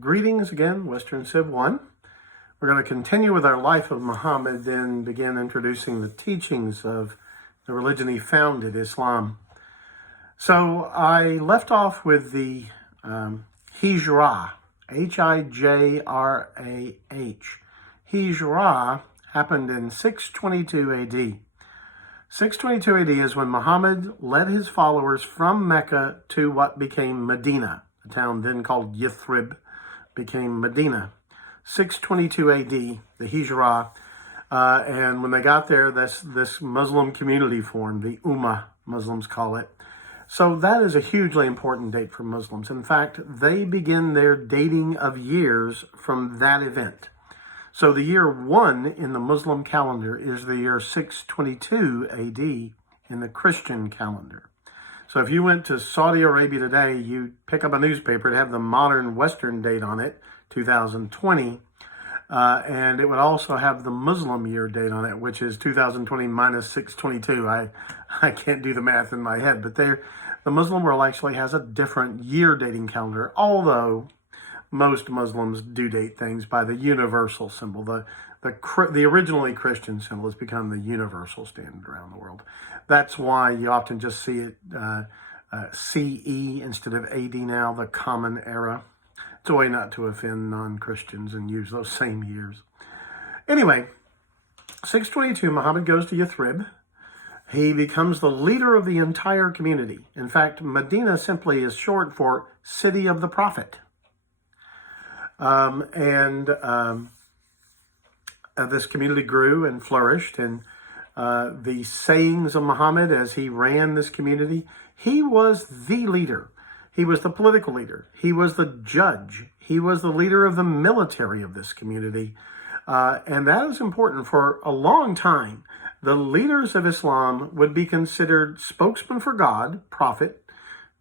Greetings again, Western Civ 1. We're going to continue with our life of Muhammad, then begin introducing the teachings of the religion he founded, Islam. So I left off with the Hijrah, H-I-J-R-A-H. Hijrah happened in 622 AD. 622 AD is when Muhammad led his followers from Mecca to what became Medina. The town then called Yathrib became Medina. 622 AD, the Hijrah. And when they got there, this Muslim community formed, the Ummah, Muslims call it. So that is a hugely important date for Muslims. In fact, they begin their dating of years from that event. So the year 1 in the Muslim calendar is the year 622 AD in the Christian calendar. So if you went to Saudi Arabia today, you pick up a newspaper to have the modern Western date on it, 2020, and it would also have the Muslim year date on it, which is 2020 minus 622. I can't do the math in my head, but the Muslim world actually has a different year dating calendar, although most Muslims do date things by the universal symbol. The originally Christian symbol has become the universal standard around the world. That's why you often just see it CE instead of AD now, the common era. It's a way not to offend non-Christians and use those same years. Anyway, 622, Muhammad goes to Yathrib. He becomes the leader of the entire community. In fact, Medina simply is short for City of the Prophet. This community grew and flourished, and the sayings of Muhammad as he ran this community, he was the leader. He was the political leader. He was the judge. He was the leader of the military of this community. And that is important. For a long time, the leaders of Islam would be considered spokesman for God, prophet,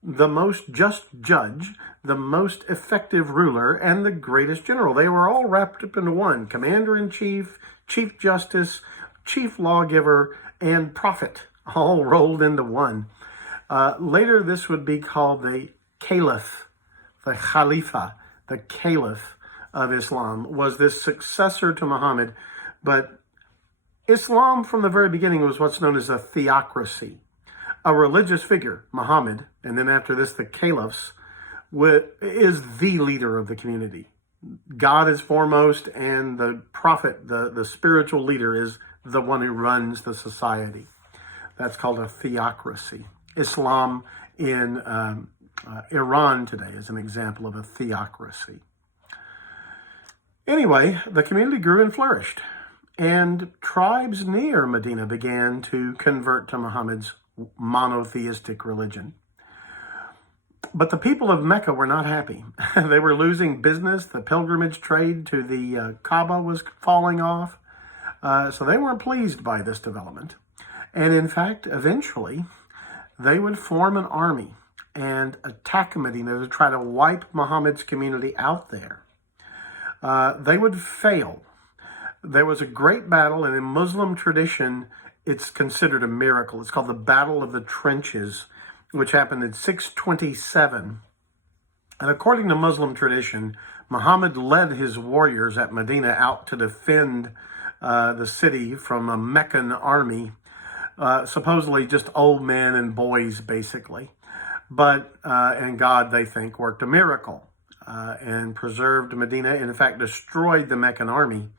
the most just judge, the most effective ruler, and the greatest general. They were all wrapped up into one: commander-in-chief, chief justice, chief lawgiver, and prophet, all rolled into one. Later, this would be called the caliph, the khalifa, the caliph of Islam, was this successor to Muhammad. But Islam from the very beginning was what's known as a theocracy. A religious figure, Muhammad, and then after this, the caliphs, is the leader of the community. God is foremost, and the prophet, the spiritual leader, is the one who runs the society. That's called a theocracy. Islam in Iran today is an example of a theocracy. Anyway, the community grew and flourished, and tribes near Medina began to convert to Muhammad's monotheistic religion. But the people of Mecca were not happy. They were losing business. The pilgrimage trade to the Kaaba was falling off. So they weren't pleased by this development. And in fact, eventually, they would form an army and attack Medina to try to wipe Muhammad's community out there. They would fail. There was a great battle, and in Muslim tradition, it's considered a miracle. It's called the Battle of the Trenches, which happened in 627. And according to Muslim tradition, Muhammad led his warriors at Medina out to defend the city from a Meccan army, supposedly just old men and boys, basically. But, and God, they think, worked a miracle and preserved Medina, and in fact destroyed the Meccan army,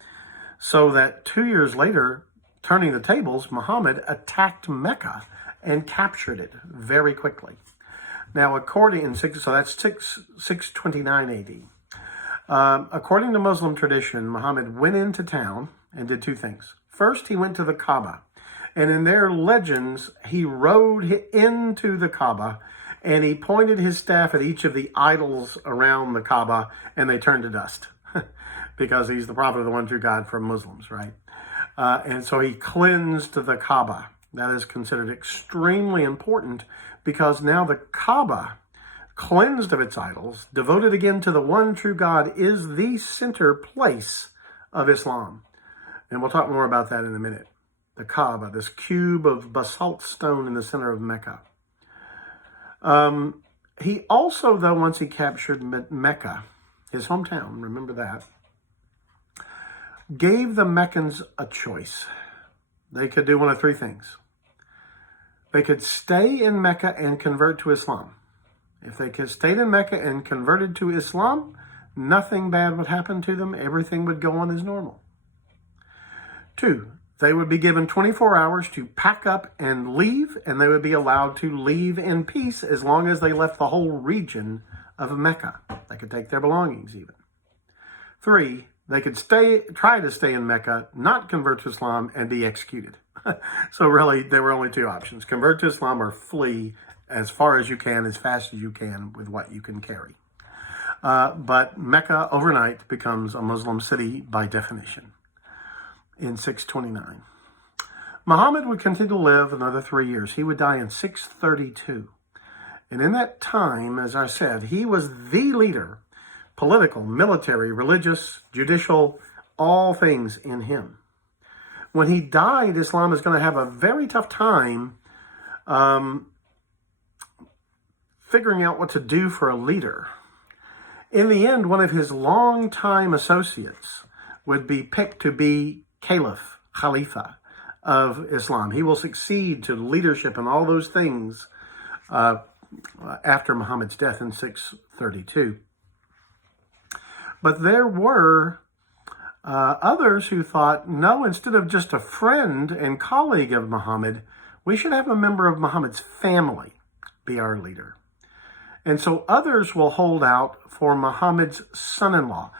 so that 2 years later, turning the tables, Muhammad attacked Mecca and captured it very quickly. Now, so that's 629 AD. According to Muslim tradition, Muhammad went into town and did two things. First, he went to the Kaaba, and in their legends, he rode into the Kaaba, and he pointed his staff at each of the idols around the Kaaba, and they turned to dust, because he's the prophet of the one true God for Muslims, right? And so he cleansed the Kaaba. That is considered extremely important, because now the Kaaba, cleansed of its idols, devoted again to the one true God, is the center place of Islam. And we'll talk more about that in a minute. The Kaaba, this cube of basalt stone in the center of Mecca. He also, though, once he captured Mecca, his hometown, remember that, gave the Meccans a choice. They could do one of three things. They could stay in Mecca and convert to Islam. If they stayed in Mecca and converted to Islam, nothing bad would happen to them. Everything would go on as normal. 2, they would be given 24 hours to pack up and leave, and they would be allowed to leave in peace as long as they left the whole region of Mecca. They could take their belongings even. 3, they could try to stay in Mecca, not convert to Islam, and be executed. So really, there were only 2 options. Convert to Islam or flee as far as you can, as fast as you can, with what you can carry. But Mecca overnight becomes a Muslim city by definition in 629. Muhammad would continue to live another 3 years. He would die in 632. And in that time, as I said, he was the leader, political, military, religious, judicial, all things in him. When he died, Islam is going to have a very tough time figuring out what to do for a leader. In the end, one of his longtime associates would be picked to be Khalifa of Islam. He will succeed to leadership and all those things after Muhammad's death in 632. But there were others who thought, no, instead of just a friend and colleague of Muhammad, we should have a member of Muhammad's family be our leader. And so others will hold out for Muhammad's son-in-law.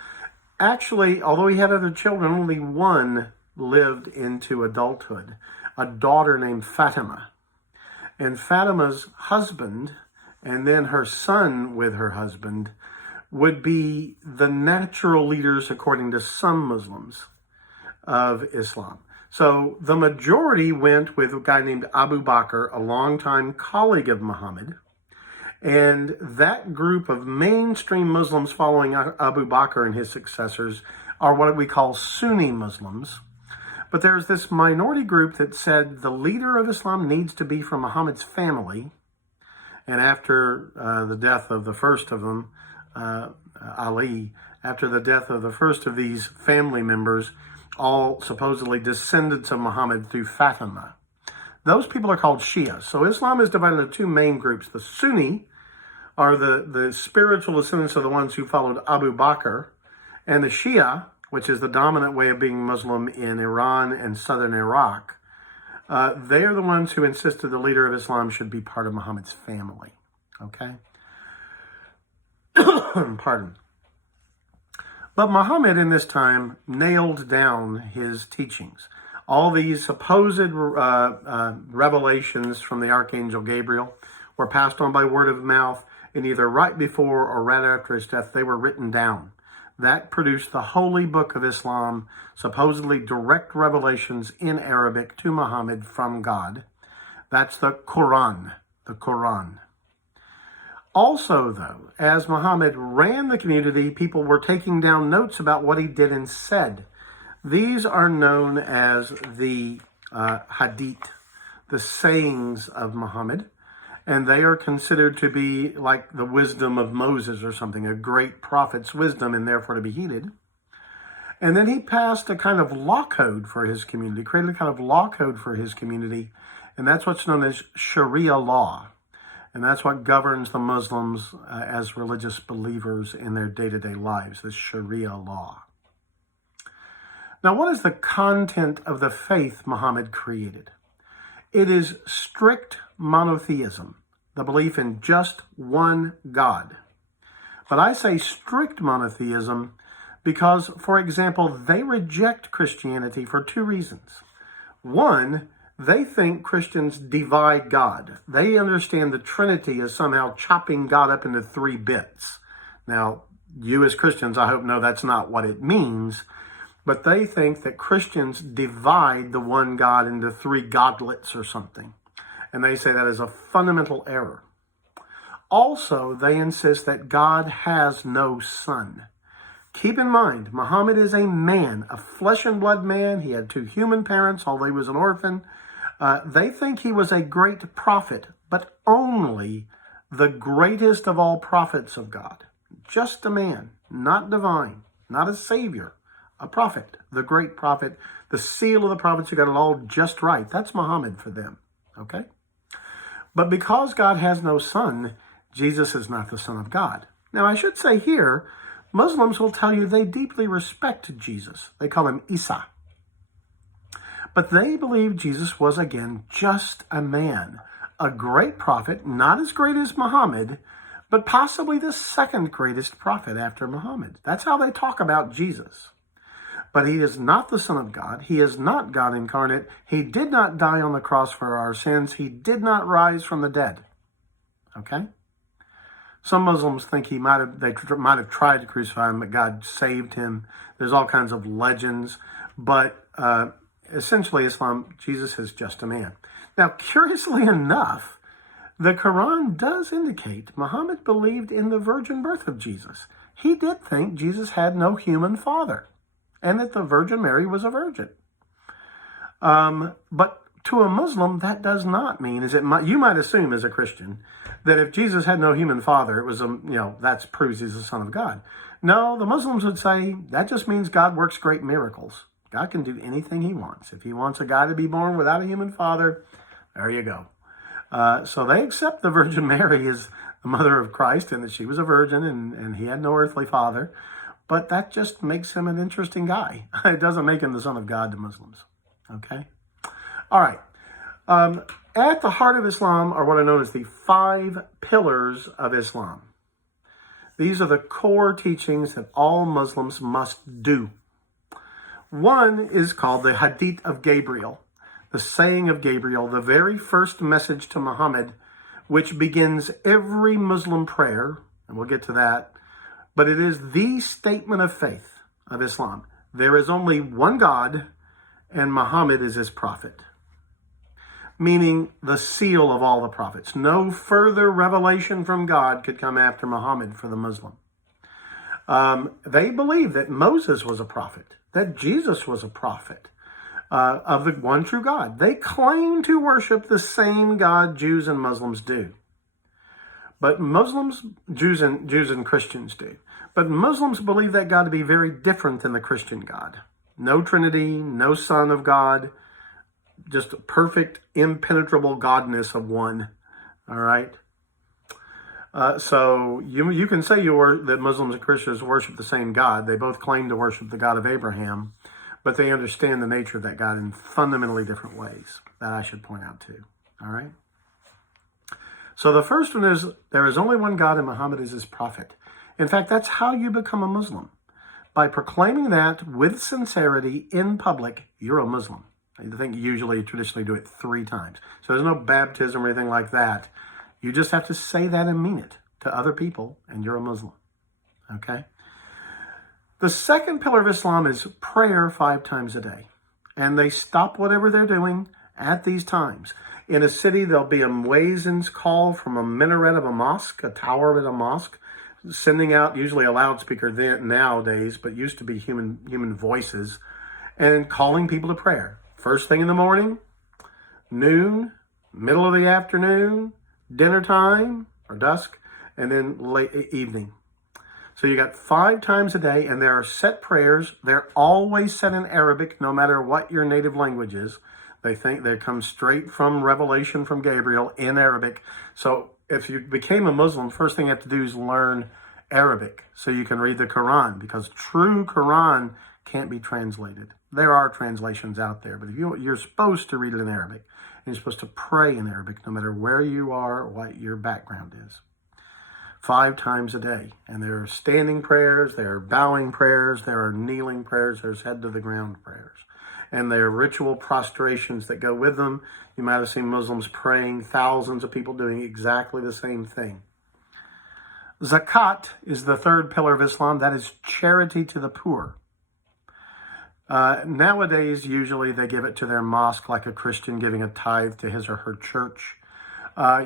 Actually, although he had other children, only one lived into adulthood, a daughter named Fatima. And Fatima's husband, and then her son with her husband, would be the natural leaders, according to some Muslims, of Islam. So the majority went with a guy named Abu Bakr, a longtime colleague of Muhammad. And that group of mainstream Muslims following Abu Bakr and his successors are what we call Sunni Muslims. But there's this minority group that said the leader of Islam needs to be from Muhammad's family. And after the death of the first of them, Ali, after the death of the first of these family members, all supposedly descendants of Muhammad through Fatima. Those people are called Shia. So Islam is divided into 2 main groups. The Sunni are the spiritual descendants of the ones who followed Abu Bakr, and the Shia, which is the dominant way of being Muslim in Iran and southern Iraq, they are the ones who insisted the leader of Islam should be part of Muhammad's family. Okay? Pardon. But Muhammad in this time nailed down his teachings. All these supposed revelations from the Archangel Gabriel were passed on by word of mouth, and either right before or right after his death, they were written down. That produced the holy book of Islam, supposedly direct revelations in Arabic to Muhammad from God. That's the Quran. The Quran. Also, though, as Muhammad ran the community, people were taking down notes about what he did and said. These are known as the hadith, the sayings of Muhammad, and they are considered to be like the wisdom of Moses or something, a great prophet's wisdom, and therefore to be heeded. And then he passed a kind of law code for his community, created a kind of law code for his community, and that's what's known as Sharia law. And that's what governs the Muslims as religious believers in their day-to-day lives, this Sharia law. Now, what is the content of the faith Muhammad created? It is strict monotheism, the belief in just one God. But I say strict monotheism because, for example, they reject Christianity for 2 reasons. One, they think Christians divide God. They understand the Trinity as somehow chopping God up into 3 bits. Now, you as Christians, I hope, know that's not what it means. But they think that Christians divide the one God into 3 godlets or something. And they say that is a fundamental error. Also, they insist that God has no son. Keep in mind, Muhammad is a man, a flesh and blood man. He had 2 human parents, although he was an orphan. They think he was a great prophet, but only the greatest of all prophets of God. Just a man. not divine, not a savior, a prophet, the great prophet, the seal of the prophets who got it all just right. That's Muhammad for them, okay? But because God has no son, Jesus is not the Son of God. Now, I should say here, Muslims will tell you they deeply respect Jesus. They call him Isa. But they believe Jesus was, again, just a man, a great prophet, not as great as Muhammad, but possibly the second greatest prophet after Muhammad. That's how they talk about Jesus. But he is not the Son of God. He is not God incarnate. He did not die on the cross for our sins. He did not rise from the dead. Okay? Some Muslims think they might have tried to crucify him, but God saved him. There's all kinds of legends. But essentially, Islam, Jesus is just a man. Now, curiously enough, the Quran does indicate Muhammad believed in the virgin birth of Jesus. He did think Jesus had no human father and that the Virgin Mary was a virgin. But to a Muslim, that does not mean, you might assume as a Christian, that if Jesus had no human father, it was, that proves he's the Son of God. No, the Muslims would say that just means God works great miracles. God can do anything he wants. If he wants a guy to be born without a human father, there you go. So they accept the Virgin Mary as the mother of Christ and that she was a virgin and he had no earthly father. But that just makes him an interesting guy. It doesn't make him the Son of God to Muslims. Okay? All right. At the heart of Islam are what are known as the 5 pillars of Islam. These are the core teachings that all Muslims must do. One is called the Hadith of Gabriel, the saying of Gabriel, the very first message to Muhammad, which begins every Muslim prayer, and we'll get to that, but it is the statement of faith of Islam. There is only one God, and Muhammad is his prophet, meaning the seal of all the prophets. No further revelation from God could come after Muhammad for the Muslim. They believe that Moses was a prophet, that Jesus was a prophet of the one true God. They claim to worship the same God Jews and Muslims do. But Jews and Christians do. But Muslims believe that God to be very different than the Christian God. No Trinity, no Son of God, just a perfect, impenetrable godness of one. All right? So you can say that Muslims and Christians worship the same God. They both claim to worship the God of Abraham, but they understand the nature of that God in fundamentally different ways. That I should point out too. All right? So the first one is, there is only one God and Muhammad is his prophet. In fact, that's how you become a Muslim. By proclaiming that with sincerity in public, you're a Muslim. I think traditionally do it 3 times. So there's no baptism or anything like that. You just have to say that and mean it to other people, and you're a Muslim. Okay? The second pillar of Islam is prayer 5 times a day. And they stop whatever they're doing at these times. In a city, there'll be a muezzin's call from a minaret of a mosque, a tower at a mosque, sending out usually a loudspeaker nowadays, but used to be human voices, and calling people to prayer. First thing in the morning, noon, middle of the afternoon, dinner time or dusk, and then late evening. So you got 5 times a day, and there are set prayers. They're always set in Arabic, no matter what your native language is. They think they come straight from revelation from Gabriel in Arabic. So if you became a Muslim, first thing you have to do is learn Arabic so you can read the Quran, because true Quran can't be translated. There are translations out there, but if you're supposed to read it in Arabic, and you're supposed to pray in Arabic, no matter where you are or what your background is. 5 times a day. And there are standing prayers, there are bowing prayers, there are kneeling prayers, there's head to the ground prayers. And there are ritual prostrations that go with them. You might have seen Muslims praying, thousands of people doing exactly the same thing. Zakat is the third pillar of Islam. That is charity to the poor. Nowadays, usually they give it to their mosque, like a Christian giving a tithe to his or her church.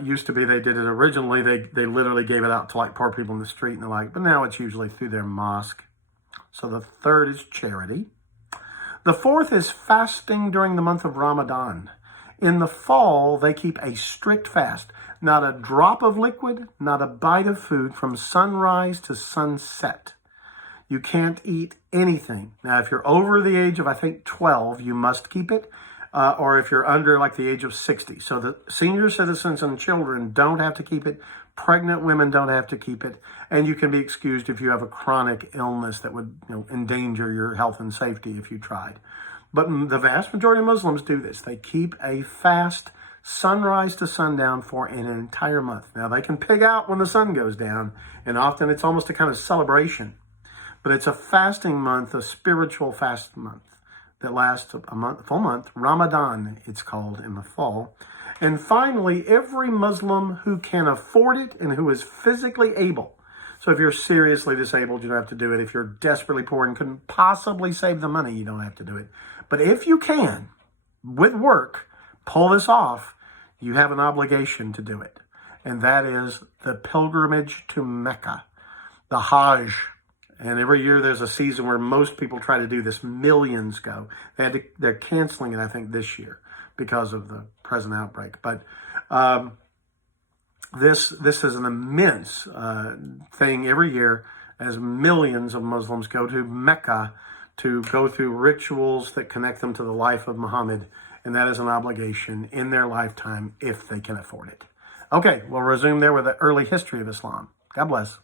Used to be they did it originally. They literally gave it out to like poor people in the street and the like, but now it's usually through their mosque. So the third is charity. The fourth is fasting during the month of Ramadan. In the fall, they keep a strict fast. Not a drop of liquid, not a bite of food from sunrise to sunset. You can't eat anything. Now, if you're over the age of, I think, 12, you must keep it, or if you're under like the age of 60. So the senior citizens and children don't have to keep it. Pregnant women don't have to keep it. And you can be excused if you have a chronic illness that would endanger your health and safety if you tried. But the vast majority of Muslims do this. They keep a fast sunrise to sundown for an entire month. Now, they can pig out when the sun goes down, and often it's almost a kind of celebration. But it's a fasting month, a spiritual fast month that lasts a month, full month. Ramadan, it's called in the fall. And finally, every Muslim who can afford it and who is physically able. So if you're seriously disabled, you don't have to do it. If you're desperately poor and couldn't possibly save the money, you don't have to do it. But if you can, with work, pull this off, you have an obligation to do it. And that is the pilgrimage to Mecca, the Hajj. And every year there's a season where most people try to do this. Millions go. They're canceling it, I think, this year because of the present outbreak. But this is an immense thing every year as millions of Muslims go to Mecca to go through rituals that connect them to the life of Muhammad. And that is an obligation in their lifetime if they can afford it. Okay, we'll resume there with the early history of Islam. God bless.